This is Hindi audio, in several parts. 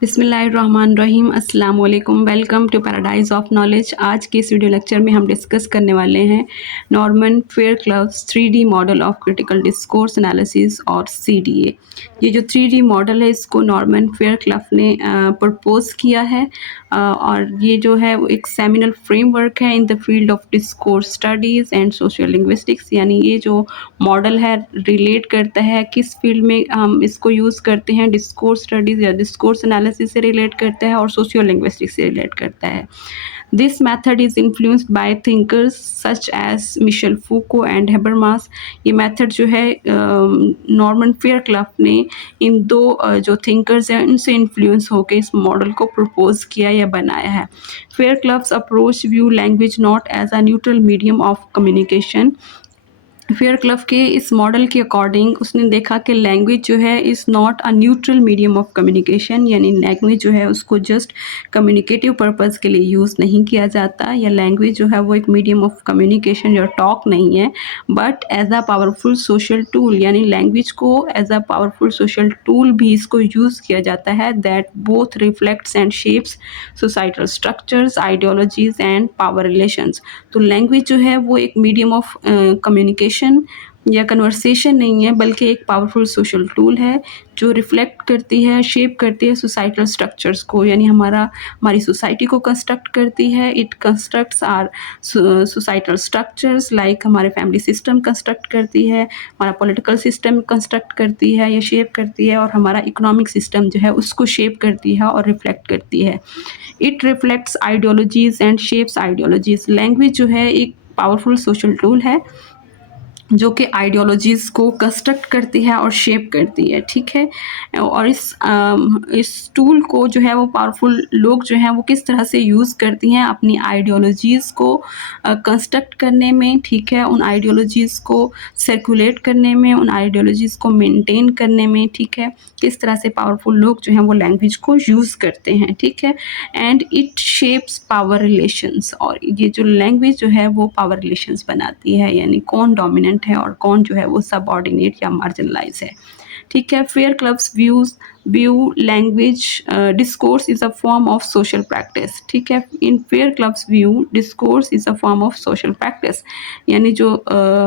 बिस्मिल्लाहिर्रहमानिर्रहीम अस्सलाम वालेकुम। Welcome to paradise of knowledge. आज के इस वीडियो लेक्चर में हम डिस्कस करने वाले हैं Norman Fairclough's 3D model of critical discourse analysis और CDA। ये जो 3D मॉडल है इसको नॉर्मन फेयरक्लफ ने प्रपोज किया है और ये जो है वो एक सेमिनल फ्रेमवर्क है in the field of discourse studies and social linguistics. यानी ये जो मॉडल है रिलेट करता है किस फील्ड में हम इसको यूज़ करते हैं, डिस्कोर्स स्टडीज़ या डिस्कोर्स एनालिसिस से रिलेट करता है और सोशियो लिंग्विस्टिक्स से रिलेट करता है। This method is influenced by thinkers such as Michel Foucault and Habermas. ये मेथड जो है नॉर्मन फेयरक्लफ ने इन दो जो थिंकर्स हैं उनसे इन्फ्लुएंस होकर इस मॉडल को प्रपोज किया या बनाया है। Fairclough's approach view language not as a neutral medium of communication. Fairclough के इस मॉडल के अकॉर्डिंग उसने देखा कि लैंग्वेज जो है is not a neutral medium of communication, यानी लैंग्वेज जो है उसको जस्ट कम्युनिकेटिव पर्पज़ के लिए यूज़ नहीं किया जाता, या लैंग्वेज जो है वो एक मीडियम ऑफ कम्युनिकेशन या टॉक नहीं है, but as a powerful social tool. यानी लैंग्वेज को as a powerful social tool भी इसको यूज़ किया जाता है that both reflects and shapes societal structures, ideologies and power relations. तो लैंग्वेज जो है वो एक मीडियम ऑफ कम्युनिकेशन या कन्वर्सेशन नहीं है, बल्कि एक पावरफुल सोशल टूल है जो रिफ्लेक्ट करती है, शेप करती है सोसाइटल स्ट्रक्चर्स को, यानी हमारी सोसाइटी को कंस्ट्रक्ट करती है। It constructs our societal structures like हमारे फैमिली सिस्टम कंस्ट्रक्ट करती है, हमारा पॉलिटिकल सिस्टम कंस्ट्रक्ट करती है या शेप करती है, और हमारा इकोनॉमिक सिस्टम जो है उसको शेप करती है और रिफ्लेक्ट करती है। It reflects ideologies and shapes ideologies. Language जो है एक पावरफुल सोशल टूल है जो कि आइडियोलॉजीज़ को कंस्ट्रक्ट करती है और शेप करती है, ठीक है। और इस टूल को जो है वो पावरफुल लोग जो हैं वो किस तरह से यूज़ करती हैं अपनी आइडियोलॉजीज़ को कंस्ट्रक्ट करने में, ठीक है, उन आइडियोलॉजीज़ को सर्कुलेट करने में, उन आइडियोलॉजीज़ को मेंटेन करने में, ठीक है। किस तरह से पावरफुल लोग जो हैं वो लैंग्वेज को यूज़ करते हैं, ठीक है। And it shapes power relations, और ये जो लैंग्वेज जो है वो पावर रिलेशंस बनाती है, यानी कौन डोमिनेंट है और कौन जो है वो सबऑर्डिनेट या मार्जिनलाइज है, ठीक है। Fairclough's view language discourse is a form of social practice, ठीक है। In Fairclough's view discourse is a form of social practice, यानी जो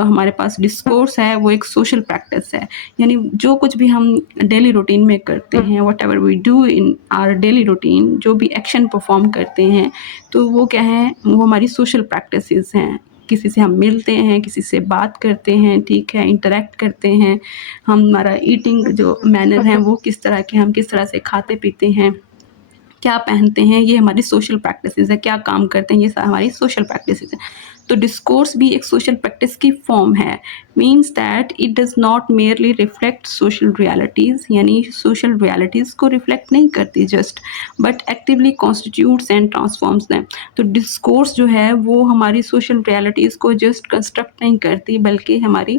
हमारे पास डिस्कोर्स है वो एक सोशल प्रैक्टिस है, यानी जो कुछ भी हम डेली रूटीन में करते हैं, whatever we do in our daily routine, जो भी एक्शन परफॉर्म करते हैं तो वो क्या है, वो हमारी सोशल प्रैक्टिसेस हैं। किसी से हम मिलते हैं, किसी से बात करते हैं, ठीक है, इंटरेक्ट करते हैं, हमारा ईटिंग जो मैनर है वो किस तरह के, हम किस तरह से खाते पीते हैं, क्या पहनते हैं, ये हमारी सोशल प्रैक्टिसेस है, क्या काम करते हैं, ये सब हमारी सोशल प्रैक्टिसेस है। तो डिस्कोर्स भी एक सोशल प्रैक्टिस की फॉर्म है, means that it does not merely reflect social realities, यानी सोशल रियलिटीज़ को रिफ्लेक्ट नहीं करती just, but actively constitutes and transforms them. तो डिस्कोर्स जो है वो हमारी सोशल रियलिटीज़ को जस्ट कंस्ट्रक्ट नहीं करती, बल्कि हमारी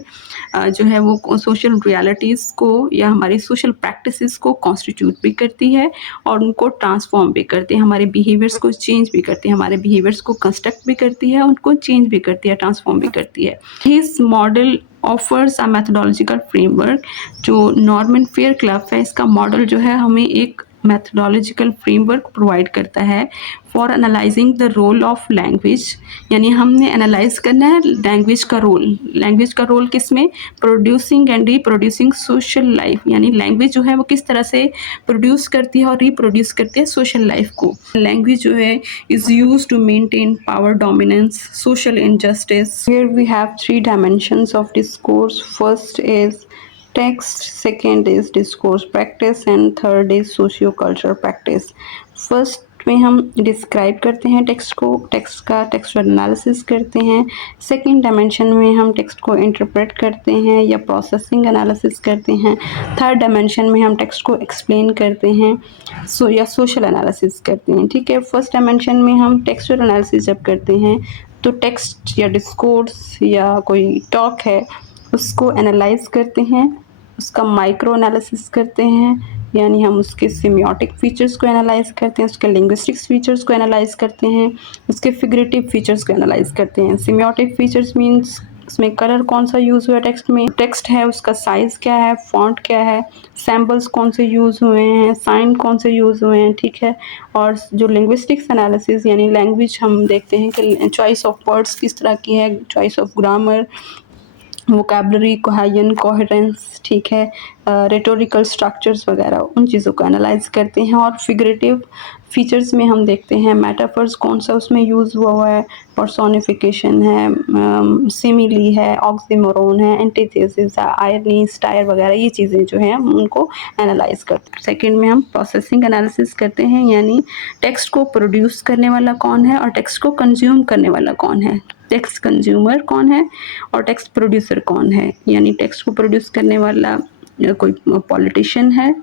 जो है वो सोशल रियलिटीज़ को या हमारी सोशल प्रैक्टिसेस को कॉन्स्टिट्यूट भी करती है और उनको ट्रांसफॉर्म भी करती है, हमारे बिहेवियर्स को चेंज भी करती है, हमारे बिहेवियर्स को कंस्ट्रक्ट भी करती है, उनको चेंज भी करती है, ट्रांसफॉर्म भी करती है। His model offers a methodological framework. जो नॉर्मन फेयरक्लफ है इसका मॉडल जो है हमें एक मैथोडोलॉजिकल फ्रेमवर्क प्रोवाइड करता है for analysing the role of language, यानी हमने एनालाइज करना है लैंग्वेज का रोल किस में, producing and reproducing social life, यानी लैंग्वेज जो है वो किस तरह से प्रोड्यूस करती है और रिप्रोड्यूस करती है सोशल लाइफ को। लैंग्वेज जो है is use to maintain power dominance, social injustice. Here we have 3 dimensions of discourse. First is text, second is discourse practice and third is socio-cultural practice। First में हम डिस्क्राइब करते हैं टेक्स्ट को, टेक्स्ट का टेक्सचुअल एनालिसिस करते हैं। सेकंड डायमेंशन में हम टेक्स्ट को इंटरप्रेट करते हैं या प्रोसेसिंग एनालिसिस करते हैं। थर्ड डायमेंशन में हम टेक्स्ट को एक्सप्लेन करते हैं या सोशल एनालिसिस करते हैं, ठीक है। फर्स्ट डायमेंशन में हम टेक्सचुअल एनालिसिस जब करते हैं तो टेक्स्ट या डिस्कोर्स या कोई टॉक है उसको एनालाइज करते हैं, उसका माइक्रो एनालिसिस करते हैं, यानी हम उसके सिमियोटिक फीचर्स को एनालाइज करते हैं, उसके लिंग्विस्टिक्स फीचर्स को एनालाइज करते हैं, उसके फिगरेटिव फीचर्स को एनालाइज करते हैं। सिमियोटिक फीचर्स मीन्स उसमें कलर कौन सा यूज़ हुआ है टेक्स्ट में, टेक्स्ट है उसका साइज़ क्या है, फॉन्ट क्या है, सैम्पल्स कौन से यूज़ हुए हैं, साइन कौन से यूज़ हुए हैं, ठीक है। और जो लिंग्विस्टिक्स एनालिसिस यानी लैंग्वेज हम देखते हैं कि चॉइस ऑफ वर्ड्स किस तरह की है, choice of grammar, vocabulary, cohesion, coherence, ठीक है, रेटोरिकल स्ट्रक्चर्स वगैरह उन चीज़ों को एनालाइज करते हैं। और फिगरेटिव फीचर्स में हम देखते हैं मेटाफर्स कौन सा उसमें यूज़ हुआ है, पर्सोनिफिकेशन है, सिमिली है, ऑक्सीमोरोन है, एंटीथेसिस है, आयरनी, स्टायर वगैरह ये चीज़ें जो हैं हम उनको एनालाइज करते हैं। सेकंड में हम प्रोसेसिंग एनालिसिस करते हैं, यानी टेक्स्ट को प्रोड्यूस करने वाला कौन है और टेक्स्ट को कंज्यूम करने वाला कौन है, टेक्स्ट कंज्यूमर कौन है और टेक्स्ट प्रोड्यूसर कौन है। यानी टेक्स्ट को प्रोड्यूस करने वाला कोई पॉलिटिशियन है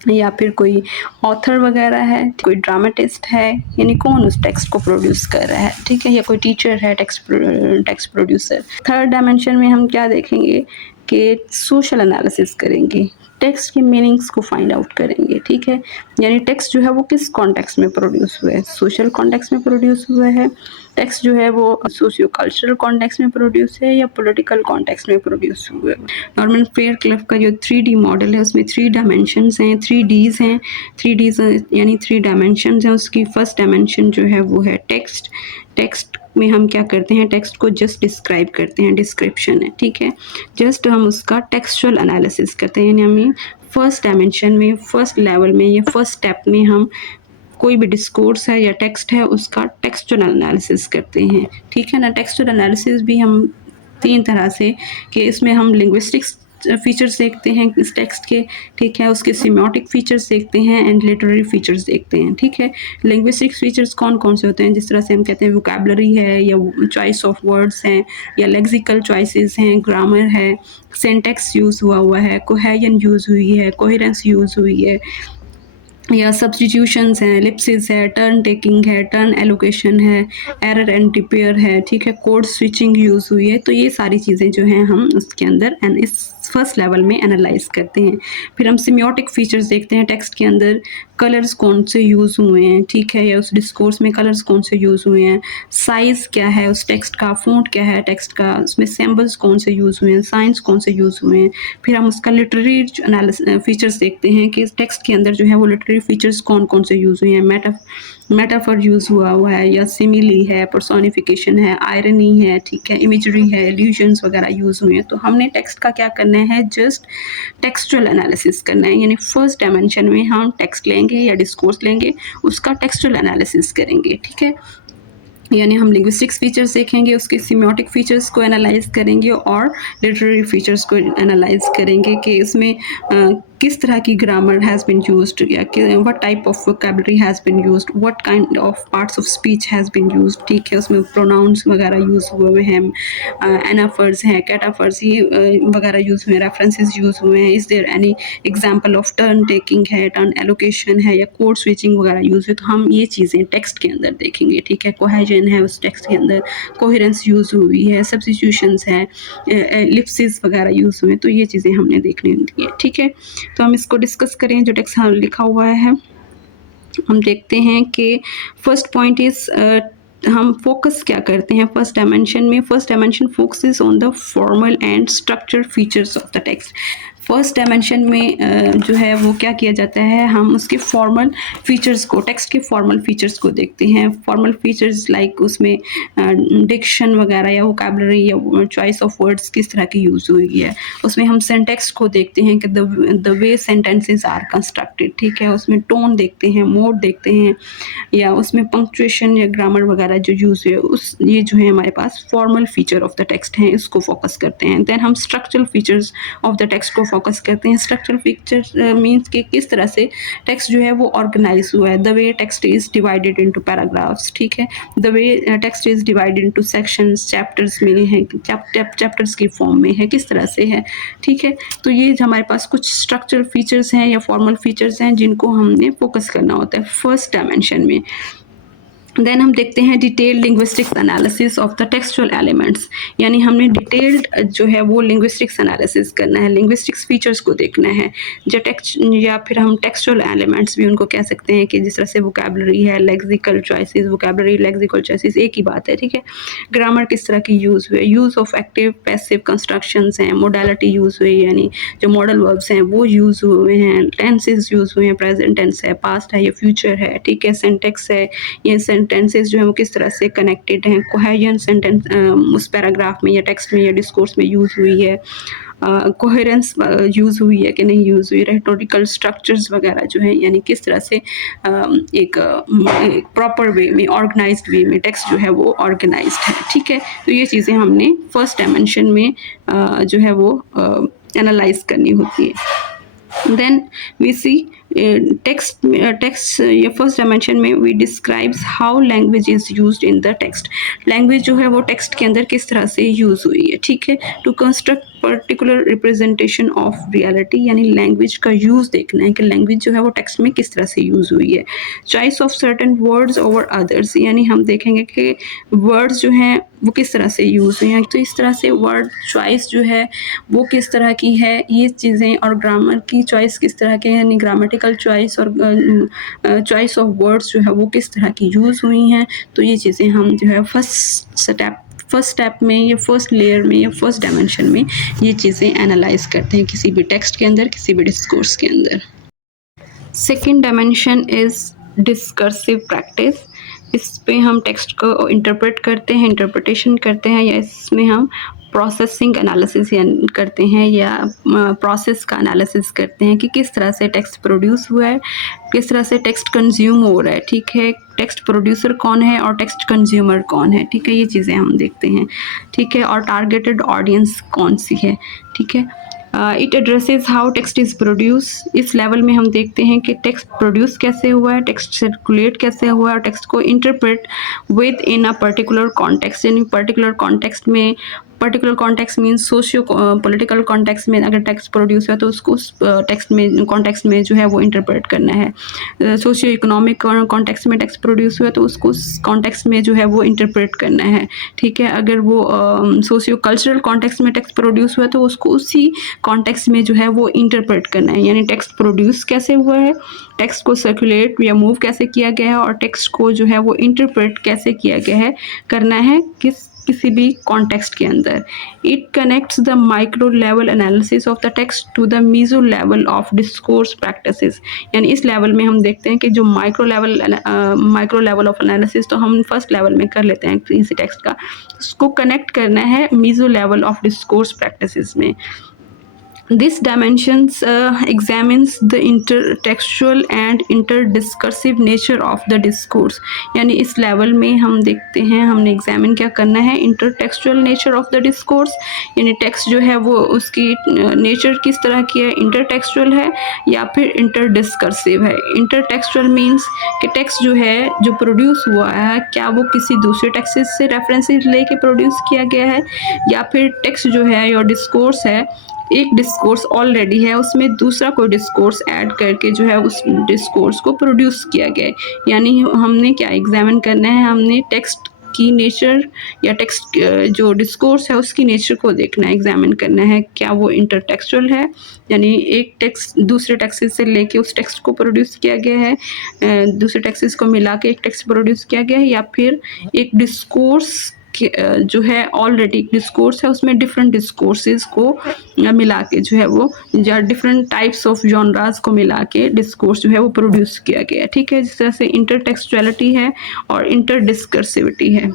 या फिर कोई ऑथर वगैरह है, कोई ड्रामेटिस्ट है, यानी कौन उस टेक्स्ट को प्रोड्यूस कर रहा है, ठीक है, या कोई टीचर है टेक्स्ट प्रोड्यूसर। थर्ड डायमेंशन में हम क्या देखेंगे कि सोशल एनालिसिस करेंगे, टेक्स्ट की मीनिंग्स को फाइंड आउट करेंगे, ठीक है, यानी टेक्स्ट जो है वो किस कॉन्टेक्स्ट में प्रोड्यूस हुआ है, सोशल कॉन्टेक्स्ट में प्रोड्यूस हुआ है, टेक्स्ट जो है वो सोशियो कल्चरल कॉन्टेक्स्ट में प्रोड्यूस है या पॉलिटिकल कॉन्टेक्स्ट में प्रोड्यूस हुआ है। नॉर्मन फेयर क्लिफ का जो 3D मॉडल है उसमें 3 डायमेंशंस हैं, 3Ds हैं, 3Ds यानी 3 डायमेंशंस हैं। उसकी फर्स्ट डायमेंशन जो है वो है टेक्स्ट। टेक्स्ट में हम क्या करते हैं, टेक्स्ट को जस्ट डिस्क्राइब करते हैं, डिस्क्रिप्शन है, ठीक है, जस्ट हम उसका टेक्सचुअल एनालिसिस करते हैं, यानी हमें फर्स्ट डायमेंशन में, फर्स्ट लेवल में या फर्स्ट स्टेप में हम कोई भी डिस्कोर्स है या टेक्स्ट है उसका टेक्सचुअल एनालिसिस करते हैं, ठीक है ना। टेक्सचुअल एनालिसिस भी हम 3 तरह से कि इसमें हम लिंग्विस्टिक्स फीचर्स देखते हैं इस टेक्स्ट के, ठीक है, उसके सिम्योटिक फीचर्स देखते हैं एंड लिटरेरी फीचर्स देखते हैं, ठीक है। लिंग्विस्टिक्स फीचर्स कौन कौन से होते हैं, जिस तरह से हम कहते हैं वोकैबलरी है या चॉइस ऑफ वर्ड्स हैं या लेक्सिकल चॉइसेस हैं, ग्रामर है, सिंटैक्स यूज़ हुआ है, कोहेजन यूज़ हुई है, कोहेरेंस यूज़ हुई है, या सब्सटीट्यूशंस हैं, एलिप्सिस है, टर्न टेकिंग है, टर्न एलोकेशन है, एरर एंड रिपेयर है, ठीक है, कोड स्विचिंग यूज़ हुई है। तो ये सारी चीज़ें जो हैं हम उसके अंदर इस फर्स्ट लेवल में एनालाइज करते हैं। फिर हम सिम्योटिक फीचर्स देखते हैं, टेक्स्ट के अंदर कलर्स कौन से यूज़ हुए हैं, ठीक है, या उस डिस्कोर्स में कलर्स कौन से यूज़ हुए हैं, साइज़ क्या है उस टेक्स्ट का, फ़ॉन्ट क्या है टेक्स्ट का, उसमें सिंबल्स कौन से यूज़ हुए हैं, साइंस कौन से यूज़ हुए हैं। फिर हम उसका लिटरेरी फीचर्स देखते हैं कि टेक्स्ट के अंदर जो है वो लिटरेरी फीचर्स कौन कौन से यूज़ हुए हैं, मेटाफर यूज़ हुआ है या सिमिली है, पर्सोनिफिकेशन है, आयरनी है, ठीक है, इमेजरी है, इल्यूजन्स वगैरह यूज़ हुए हैं। तो हमने टेक्स्ट का क्या करना है, जस्ट टेक्सचुअल एनालिसिस करना है, यानी फर्स्ट डायमेंशन में हम टेक्स्ट लेंगे या डिस्कोर्स लेंगे, उसका टेक्सचुअल एनालिसिस करेंगे, ठीक है, यानी हम लिंग्विस्टिक्स फीचर्स देखेंगे, उसके सिम्योटिक फीचर्स को एनालाइज करेंगे और लिटरेरी फीचर्स को एनालाइज करेंगे कि इसमें किस तरह की ग्रामर हैज़ बीन यूज्ड या what type of vocabulary has been used, what kind of parts of speech has been used, ठीक है, उसमें प्रोनाउंस वगैरह यूज़ हुए हैं, एनाफर्स हैं, कैटाफर्स ये वगैरह यूज़ हुए हैं, रेफरेंसेस यूज़ हुए हैं, is there any example of turn taking है, टर्न एलोकेशन है या कोड स्विचिंग वगैरह यूज़ हुई। तो हम ये चीज़ें टेक्स्ट के अंदर देखेंगे, ठीक है, कोहेजन है उस टेक्स्ट के अंदर, कोहेरेंस यूज़ हुई है, सब्स्टिट्यूशंस है, एलिप्सिस वगैरह यूज़ हुए, तो ये चीज़ें हमने देखनी होती है, ठीक है। तो हम इसको डिस्कस करें, जो टेक्स्ट यहाँ लिखा हुआ है हम देखते हैं कि फर्स्ट पॉइंट इज़ हम फोकस क्या करते हैं फर्स्ट डायमेंशन में, first dimension focuses on the formal and structure features of the text. First dimension में जो है वो क्या किया जाता है, हम उसके फॉर्मल फीचर्स को, टेक्स्ट के फॉर्मल फीचर्स को देखते हैं। फॉर्मल फीचर्स लाइक उसमें डिक्शन वगैरह या वोकैबलरी या चॉइस ऑफ वर्ड्स किस तरह की यूज़ हुई है। उसमें हम सेंटेक्स को देखते हैं कि the way sentences are constructed, ठीक है, उसमें टोन देखते हैं, मोड देखते हैं, या उसमें पंक्चुएशन या ग्रामर वगैरह जो यूज़ है उस ये जो है हमारे पास formal feature of the text हैं, इसको फोकस करते हैं। देन हम structural features of the text को फोकस करते हैं। स्ट्रक्चरल फीचर्स मीन्स कि किस तरह से टेक्स्ट जो है वो ऑर्गेनाइज हुआ है, the way text is divided into paragraphs, ठीक है, the way text is divided into sections, chapters में है, चैप्टर्स की फॉर्म में है, किस तरह से है, ठीक है। तो ये हमारे पास कुछ स्ट्रक्चरल फीचर्स हैं या फॉर्मल फीचर्स हैं जिनको हमने फोकस करना होता है फर्स्ट डायमेंशन में। देन हम देखते हैं detailed linguistics analysis of the textual elements, यानी हमने डिटेल्ड जो है वो लिंग्विस्टिक्स एनालिसिस करना है, लिंग्विस्टिक्स फीचर्स को देखना है जो टेक्स्ट, या फिर हम टेक्सचुअल एलिमेंट्स भी उनको कह सकते हैं कि जिस तरह से वोकैबुलरी है, lexical choices, vocabulary lexical choices एक ही बात है, ठीक है। ग्रामर किस तरह की यूज़ हुई है, use of active passive constructions हैं, मोडालिटी यूज़ हुई है, यानी जो मॉडल वर्ब्स हैं वो यूज़ हुए हैं, टेंसेस यूज़ हुए हैं, प्रेजेंट टेंस है, पास्ट है या फ्यूचर है, ठीक है। सिंटेक्स है, ये सेंटेंसेस जो है वो किस तरह से कनेक्टेड हैं, कोहेजन सेंटेंस उस पैराग्राफ में या टेक्स्ट में या डिस्कोर्स में यूज़ हुई है, कोहेरेंस यूज़ हुई है कि नहीं यूज़ हुई, रेटोरिकल स्ट्रक्चर्स वगैरह जो है, यानी किस तरह से एक प्रॉपर वे में, ऑर्गेनाइज्ड वे में टेक्स्ट जो है वो ऑर्गेनाइज्ड है, ठीक है। तो ये चीज़ें हमने फर्स्ट डायमेंशन में जो है वो एनालाइज करनी होती है। देन वी सी टेक्स्ट ये फर्स्ट डायमेंशन में we describes how language is used in the text, language जो है वो टेक्स्ट के अंदर किस तरह से यूज़ हुई है, ठीक है। To construct particular representation of reality, यानी लैंग्वेज का यूज़ देखना है कि लैंग्वेज जो है वो टेक्स्ट में किस तरह से यूज़ हुई है। Choice of certain words over others, यानी हम देखेंगे कि वर्ड्स जो हैं वो किस तरह से यूज़ हुई हैं, तो इस तरह से वर्ड चॉइस जो है वो किस तरह की है, ये चीज़ें, और ग्रामर की चॉइस किस तरह के, यानी ग्रामेटिकल चॉइस और चॉइस ऑफ वर्ड्स जो है वो किस तरह की यूज़ हुई हैं। तो ये चीज़ें हम जो है फर्स्ट स्टेप में या फर्स्ट लेयर में या फर्स्ट डायमेंशन में ये चीज़ें एनालाइज करते हैं किसी भी टेक्स्ट के अंदर, किसी भी डिस्कोर्स के अंदर। Second dimension is discursive practice, इस पे हम टेक्स्ट को इंटरप्रेट करते हैं, इंटरप्रिटेशन करते हैं, या इसमें हम प्रोसेसिंग एनालिसिस करते हैं या प्रोसेस का एनालिसिस करते हैं कि किस तरह से टेक्स्ट प्रोड्यूस हुआ है, किस तरह से टेक्स्ट कंज्यूम हो रहा है, ठीक है। टेक्स्ट प्रोड्यूसर कौन है और टेक्स्ट कंज्यूमर कौन है, ठीक है, ये चीज़ें हम देखते हैं, ठीक है। और टारगेटेड ऑडियंस कौन सी है, ठीक है। It addresses how text is produce, इस लेवल में हम देखते हैं कि टेक्स्ट प्रोड्यूस कैसे हुआ है, टेक्स्ट सर्कुलेट कैसे हुआ है, और टेक्स्ट को interpret with in a particular context, यानी पर्टिकुलर कॉन्टेक्स्ट में, particular context means socio political context में अगर टेक्स्ट प्रोड्यूस है तो उसको उस टेक्स्ट में, कॉन्टेक्स्ट में जो है वो इंटरप्रेट करना है। सोशियो इकोनॉमिक कॉन्टेक्स्ट में टेक्स्ट प्रोड्यूस हुआ तो उसको उस कॉन्टेक्स्ट में जो है वो इंटरप्रेट करना है, ठीक है। अगर वो सोशियो कल्चरल कॉन्टेक्स्ट में टेक्स्ट प्रोड्यूस हुआ तो उसको उसी कॉन्टेक्स्ट में जो है वो इंटरप्रेट करना है, यानी टेक्स्ट प्रोड्यूस कैसे हुआ है, टेक्स्ट को सर्कुलेट या मूव कैसे किया गया है, और टेक्स्ट को जो है वो इंटरप्रेट कैसे किया गया है, करना है किसी भी कॉन्टेक्स्ट के अंदर। It connects the micro level analysis of the text to the meso level of discourse practices, यानी इस लेवल में हम देखते हैं कि जो माइक्रो लेवल ऑफ एनालिसिस तो हम फर्स्ट लेवल में कर लेते हैं किसी टेक्स्ट का, उसको कनेक्ट करना है meso level of discourse practices में। This dimensions examines the intertextual and interdiscursive nature of the discourse, यानी इस लेवल में हम देखते हैं, हमने एग्जामिन क्या करना है, इंटरटेक्सचुअल नेचर ऑफ द डिस्कोर्स, यानी टेक्स्ट जो है वो उसकी नेचर किस तरह की है, इंटरटेक्सचुअल है या फिर इंटरडिस्कर्सिव है। इंटरटेक्सचुअल मीन्स कि टेक्स्ट जो है जो प्रोड्यूस हुआ है क्या वो किसी दूसरे टेक्स्ट से रेफरेंसेस लेके प्रोड्यूस किया गया है, या फिर टेक्स्ट जो है या डिस्कोर्स है, एक डिस्कोर्स ऑलरेडी है उसमें दूसरा कोई डिस्कोर्स ऐड करके जो है उस डिस्कोर्स को प्रोड्यूस किया गया है। यानी हमने क्या एग्जामिन करना है, हमने टेक्स्ट की नेचर या टेक्स्ट जो डिस्कोर्स है उसकी नेचर को देखना है, एग्जामिन करना है क्या वो इंटरटेक्सचुअल है, यानी एक टेक्स्ट दूसरे टेक्स्ट से लेके उस टेक्स्ट को प्रोड्यूस किया गया है, दूसरे टेक्स्ट को मिला के एक टेक्स्ट प्रोड्यूस किया गया है, या फिर एक डिस्कोर्स जो है ऑलरेडी डिस्कोर्स है उसमें डिफरेंट डिस्कोर्सेज को मिला के जो है वो, या डिफरेंट टाइप्स ऑफ जॉनराज को मिला के डिस्कोर्स जो है वो प्रोड्यूस किया गया है, ठीक है। जिस तरह से इंटरटेक्सचुअलिटी है और इंटरडिस्कर्सिविटी है।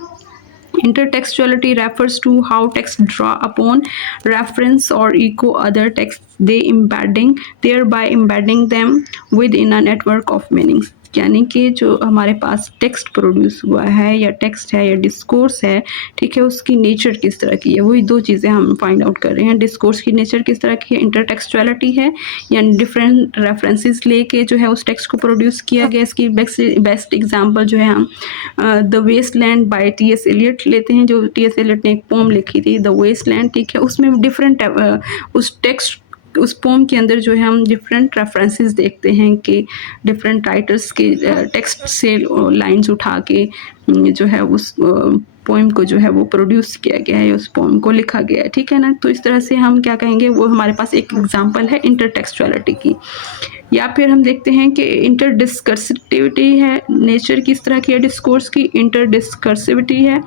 Intertextuality refers to how text draw upon reference or echo other texts they embedding, thereby embedding them within a network of meanings, यानी कि जो हमारे पास टेक्स्ट प्रोड्यूस हुआ है या टेक्स्ट है या डिस्कोर्स है, ठीक है, उसकी नेचर किस तरह की है, वही दो चीज़ें हम फाइंड आउट कर रहे हैं। डिस्कोर्स की नेचर किस तरह की है, इंटरटेक्सचुअलिटी है, यानी डिफरेंट रेफरेंसेस लेके जो है उस टेक्स्ट को प्रोड्यूस किया गया। इसकी बेस्ट एग्जांपल जो है हम the waste land by T S. Eliot लेते हैं, जो टी.एस. एलियट ने एक पोम लिखी थी द वेस्टलैंड, ठीक है। उसमें डिफरेंट उस टेक्स्ट उस पोम के अंदर जो है हम डिफरेंट रेफरेंसेस देखते हैं कि डिफरेंट राइटर्स के टेक्स्ट से लाइंस उठा के जो है उस पोएम को जो है वो प्रोड्यूस किया गया है, उस पोएम को लिखा गया है, ठीक है ना। तो इस तरह से हम क्या कहेंगे, वो हमारे पास एक एग्जांपल है इंटरटेक्सचुअलिटी की। या फिर हम देखते हैं कि इंटरडिस्कर्सिविटी है, नेचर किस तरह की है डिस्कोर्स की, इंटरडिस्कर्सिविटी है,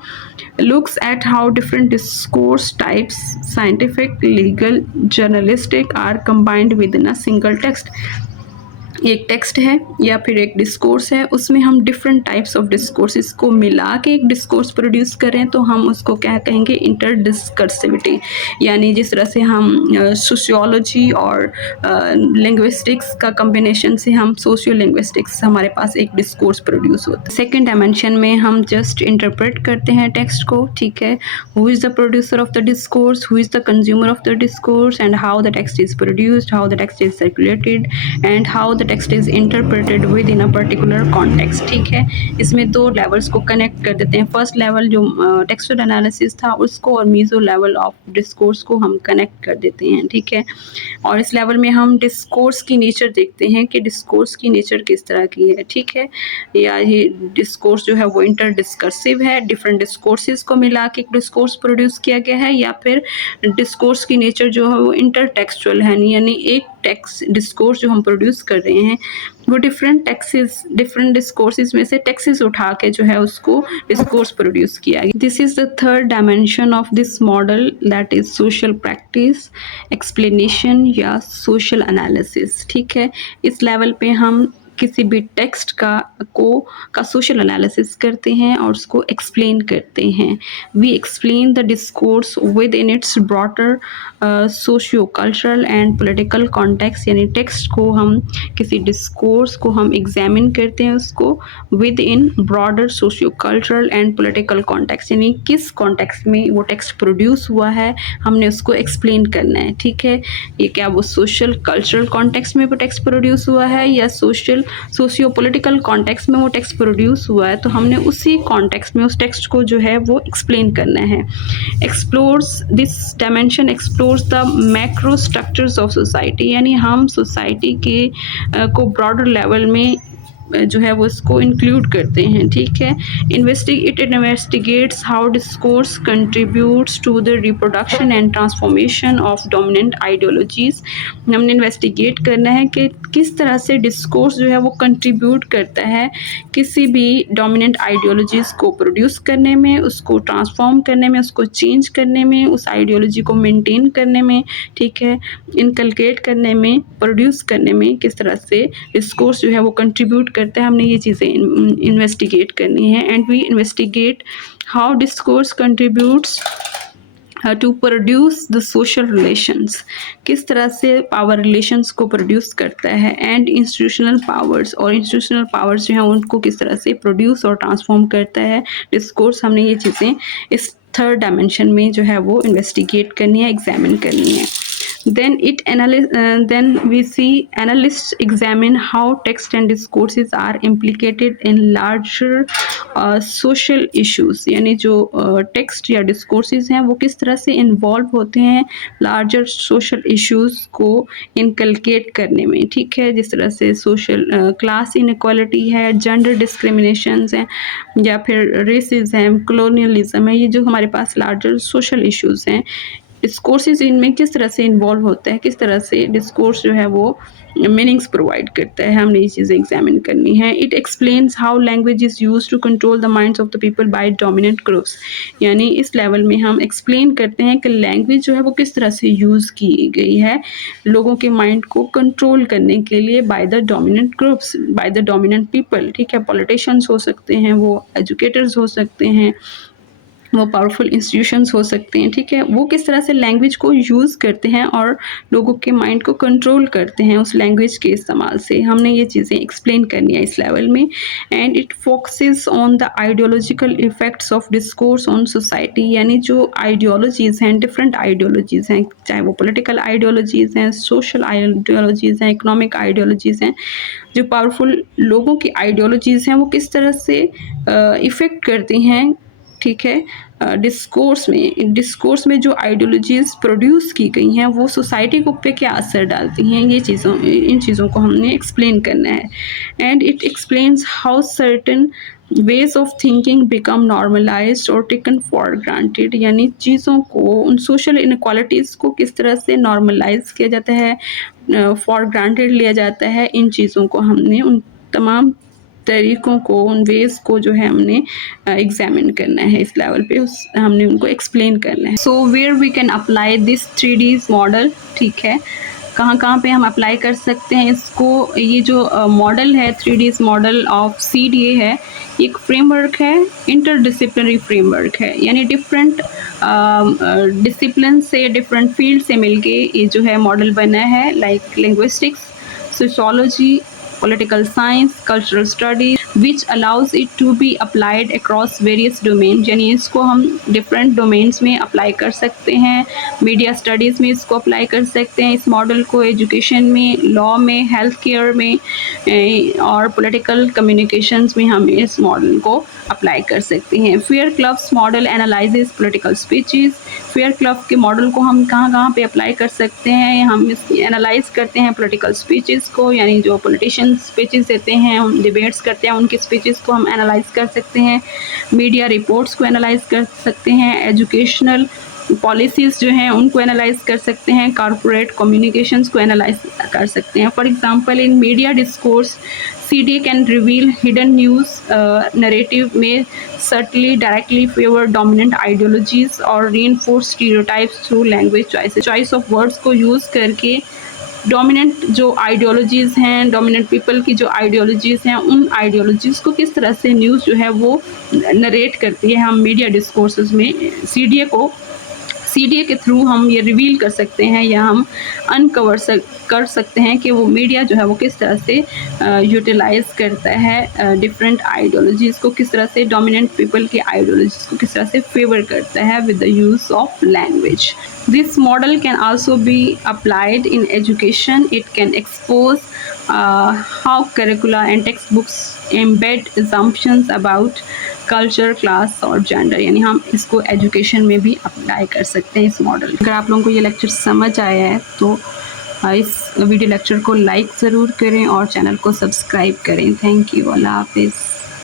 looks at how different discourse types, scientific, legal, journalistic, are combined within a single text. एक टेक्स्ट है या फिर एक डिस्कोर्स है, उसमें हम डिफरेंट टाइप्स ऑफ डिस्कोर्सेस को मिला के एक डिस्कोर्स प्रोड्यूस करें तो हम उसको क्या कहेंगे, इंटरडिस्कर्सिविटी। यानी जिस तरह से हम सोशियोलॉजी और लिंग्विस्टिक्स का कम्बिनेशन से हम सोशियो लिंग्विस्टिक्स, हमारे पास एक डिस्कोर्स प्रोड्यूस होता है। सेकेंड डायमेंशन में हम जस्ट इंटरप्रेट करते हैं टेक्स्ट को, ठीक है। Who is the producer of the discourse, who is the consumer of the discourse, and how the text is produced, how the text is circulated, and how the text is interpreted with in a particular context, ठीक है। इसमें दो लेवल्स को कनेक्ट कर देते हैं। फर्स्ट लेवल जो टेक्सुअल एनालिसिस था उसको, और मीजो लेवल ऑफ डिस्कोर्स को हम कनेक्ट कर देते हैं, ठीक है। और इस लेवल में हम डिस्कोर्स की नेचर देखते हैं कि डिस्कोर्स की नेचर किस तरह की है, ठीक है। या ये डिस्कोर्स जो है वो इंटर डिस्कर्सिव है, डिफरेंट डिस्कोर्सेस को मिला के एक डिस्कोर्स प्रोड्यूस किया गया है, या फिर डिस्कोर्स की नेचर जो है वो इंटर टेक्सचुअल है, यानी एक टेक्स्ट डिस्कोर्स जो हम प्रोड्यूस कर रहे हैं वो डिफरेंट टेक्सेस, डिफरेंट डिस्कोर्सेस में से टेक्सेस उठा के जो है उसको डिस्कोर्स प्रोड्यूस किया गया। This is the third dimension of this model, that is social practice, explanation या सोशल एनालिसिस, ठीक है। इस लेवल पे हम किसी भी टेक्स्ट का सोशल एनालिसिस करते हैं और उसको एक्सप्लेन करते हैं। We explain the discourse within its broader socio cultural and political context, यानी टेक्स्ट को हम, किसी डिस्कोर्स को हम एग्जामिन करते हैं उसको with in broader socio cultural and political context, यानी किस कॉन्टेक्स्ट में वो टेक्स्ट प्रोड्यूस हुआ है हमने उसको एक्सप्लेन करना है, ठीक है। ये क्या वो सोशल कल्चरल कॉन्टेक्स्ट में वो टेक्स्ट प्रोड्यूस हुआ है या सोशियो पॉलिटिकल कॉन्टेक्स्ट में वो टेक्स्ट प्रोड्यूस हुआ है, तो हमने उसी कॉन्टेक्स्ट में उस टेक्स्ट को जो है वो एक्सप्लेन करना है। Explores this dimension explores the macro structures of society, यानी हम सोसाइटी के को ब्रॉडर लेवल में जो है वो इसको इंक्लूड करते हैं, ठीक है। It investigates how discourse contributes to the reproduction and transformation of dominant ideologies. हमने इन्वेस्टिगेट करना है कि किस तरह से डिस्कोर्स जो है वो कंट्रीब्यूट करता है किसी भी डोमिनेंट आइडियोलॉजीज़ को प्रोड्यूस करने में, उसको ट्रांसफॉर्म करने में, उसको चेंज करने में, उस आइडियोलॉजी को मेंटेन करने में, ठीक है, इनकलकेट करने में, प्रोड्यूस करने में किस तरह से डिस्कोर्स जो है वो कंट्रीब्यूट करता है। हमने ये चीज़ें इन्वेस्टिगेट करनी है। And we investigate how discourse contributes to produce the social relations, किस तरह से पावर रिलेशंस को प्रोड्यूस करता है, एंड इंस्टीट्यूशनल पावर्स, और इंस्टीट्यूशनल पावर्स जो हैं उनको किस तरह से प्रोड्यूस और ट्रांसफॉर्म करता है डिस्कोर्स। हमने ये चीज़ें इस थर्ड डायमेंशन में जो है वो इन्वेस्टिगेट करनी है, एग्जामिन करनी है। Then we see analysts examine how text and discourses are implicated in larger social issues, यानी जो text या discourses हैं वो किस तरह से involve होते हैं larger social issues को inculcate करने में, ठीक है। जिस तरह से social class inequality है, gender discriminations हैं, या फिर racism, colonialism है, ये जो हमारे पास larger social issues हैं, डिस्कोर्सेस इनमें किस तरह से इन्वॉल्व होता है, किस तरह से डिस्कोर्स जो है वो मीनिंग्स प्रोवाइड करता है, हमने ये चीज़ें एग्जामिन करनी है। It explains how language is use to control the minds of the people by dominant groups, यानी इस लेवल में हम एक्सप्लेन करते हैं कि लैंग्वेज जो है वो किस तरह से यूज़ की गई है लोगों के माइंड को कंट्रोल करने के लिए by the dominant groups, by the dominant people, ठीक है। पॉलिटिशियंस हो सकते हैं, वो एजुकेटर्स हो सकते हैं, वो पावरफुल इंस्टीट्यूशंस हो सकते हैं, ठीक है। वो किस तरह से लैंग्वेज को यूज़ करते हैं और लोगों के माइंड को कंट्रोल करते हैं उस लैंग्वेज के इस्तेमाल से, हमने ये चीज़ें एक्सप्लेन करनी है इस लेवल में। And it focuses on the ideological effects of discourse on society, यानी जो आइडियोलॉजीज़ हैं, डिफरेंट आइडियोलॉजीज़ हैं, चाहे वो पॉलिटिकल आइडियोलॉजीज़ हैं, सोशल आइडियोलॉजीज़ हैं, इकोनॉमिक आइडियोलॉजीज़ हैं, जो पावरफुल लोगों की आइडियोलॉजीज़ हैं वो किस तरह से इफ़ेक्ट करती हैं, ठीक है, डिस्कोर्स में जो आइडियोलॉजीज प्रोड्यूस की गई हैं वो सोसाइटी को पे क्या असर डालती हैं, इन चीज़ों को हमने एक्सप्लेन करना है। And it explains how certain ways of thinking become normalised और टेकन फॉर ग्रांटेड, यानी चीज़ों को, उन सोशल इनक्वालिटीज़ को किस तरह से नॉर्मलाइज किया जाता है, फॉर ग्रांटेड लिया जाता है। इन चीज़ों को हमने, उन तमाम तरीक़ों को, उन वेज़ को जो है हमने एग्जामिन करना है इस लेवल पे, हमने उनको एक्सप्लेन करना है। So where we can apply this 3D model, ठीक है, कहाँ पे हम अप्लाई कर सकते हैं इसको। ये जो मॉडल है 3D मॉडल ऑफ CDA है, एक फ्रेमवर्क है, इंटरडिसिप्लिनरी फ्रेमवर्क है, यानी डिफरेंट डिसिप्लिन से, डिफरेंट फील्ड से मिलके ये जो है मॉडल बना है, like linguistics, sociology, political science, cultural studies, which allows it to be applied across various domains, यानी इसको हम different domains में apply कर सकते हैं, मीडिया स्टडीज़ में इसको अप्लाई कर सकते हैं, इस मॉडल को एजुकेशन में, लॉ में, हेल्थ केयर में और पॉलिटिकल कम्युनिकेशंस में हम इस मॉडल को अप्लाई कर सकते हैं। Fair clubs model analyses political speeches, fair club के मॉडल को हम कहाँ पे अप्लाई कर सकते हैं, हम इस एनालाइज करते हैं पॉलिटिकल स्पीचेस को, यानी जो पॉलिटिशियन स्पीचेस देते हैं, हम डिबेट्स करते हैं, उनके स्पीचेस को हम एनालाइज कर सकते हैं, मीडिया रिपोर्ट्स को एनालाइज कर सकते हैं, एजुकेशनल पॉलिसीज़ जो हैं उनको एनालाइज कर सकते हैं, कॉर्पोरेट कम्युनिकेशंस को एनालाइज कर सकते हैं। For example in media discourse CDA can reveal hidden news narrative में subtly directly favor dominant ideologies और reinforce stereotypes through language choices, choice of words को यूज़ करके डोमिनेंट जो आइडियोलॉजीज़ हैं, डोमिनेंट पीपल की जो आइडियोलॉजीज़ हैं, उन आइडियोलॉजीज़ को किस तरह से न्यूज़ जो है वो नरेट करती है। हम मीडिया डिस्कोर्सेस में CDA के थ्रू हम ये रिवील कर सकते हैं या हम अनकवर कर सकते हैं कि वो मीडिया जो है वो किस तरह से यूटिलाइज़ करता है डिफरेंट आइडियोलॉजीज़ को, किस तरह से डोमिनेंट पीपल की आइडियोलॉजीज़ को किस तरह से फेवर करता है with the use of language. This model can also be applied in education. It can expose how curricula and textbooks embed assumptions about culture, class और जेंडर, यानी हम इसको एजुकेशन में भी अप्लाई कर सकते हैं इस मॉडल। अगर आप लोगों को ये लेक्चर समझ आया है तो इस वीडियो लेक्चर को लाइक ज़रूर करें और चैनल को सब्सक्राइब करें। थैंक यू, अल्लाह हाफिज़।